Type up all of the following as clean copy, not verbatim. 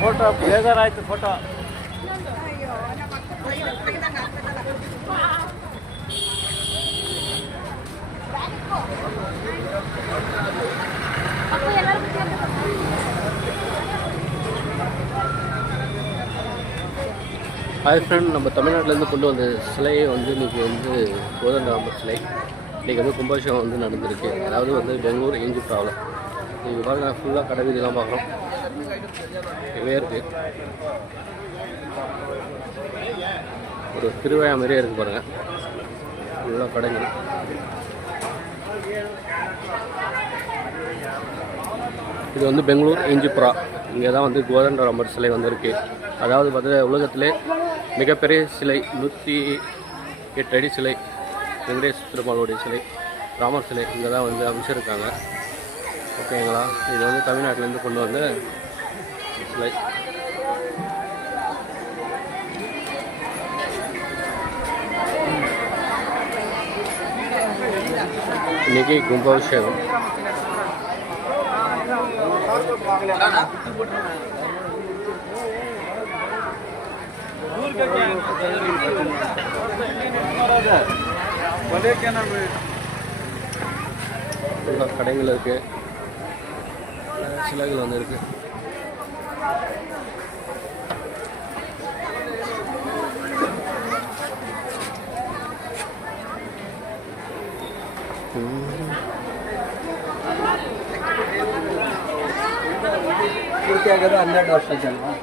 Photo ಬೇಜಾರಾಯ್ತು photo. Hi friend, நம்ம தமிழ்நாட்டிலேருந்து கொண்டு வந்த சிலையை வந்து இன்றைக்கி வந்து கோதண்டராமர் சிலை இன்றைக்கி வந்து கும்பாபிஷேகம் வந்து நடந்திருக்கு. அதாவது வந்து பெங்களூர் ஈஞ்சிப்ராவில் நீங்கள் பாருங்கள், ஃபுல்லாக கடை வீதியெல்லாம் பார்க்குறோம். நிறைய இருக்குது, ஒரு திருவிழா மாதிரியே இருக்குது பாருங்கள், ஃபுல்லாக கடைகள். இது வந்து பெங்களூர் ஈஞ்சிப்ரா, இங்கே தான் வந்து கோதண்டராமர் சிலை வந்திருக்கு. அதாவது பார்த்தீங்கன்னா உலகத்திலே மிகப்பெரிய சிலை 108 அடி சிலை, வெங்கடேஷ் பெருமாளுடைய சிலை, ராமர் சிலை இங்கே தான் வந்து அமைச்சிருக்காங்க. ஓகேங்களா, இது வந்து தமிழ்நாட்டிலேருந்து கொண்டு வந்த சிலை. இன்றைக்கி கும்பாபிஷேகம். கடைகள் இருக்கு, சிலைகள் வந்து இருக்கு. ಆಗೋದು 12 ವರ್ಷ ಜನ್ಮ.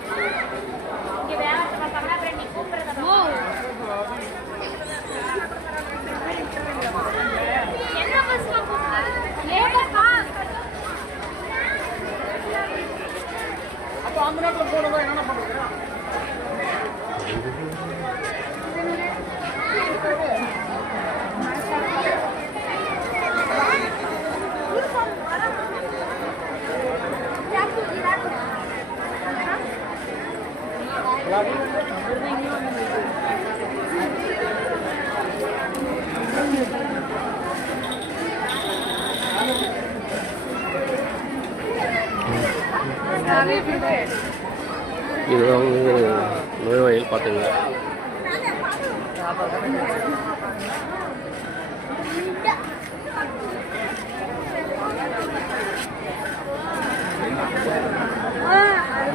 இதுதான் வந்து நுழைவாயில் பார்த்துங்க.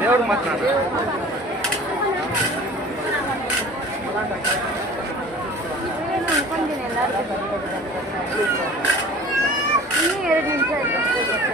ದೇವರು ಮಾತ್ರ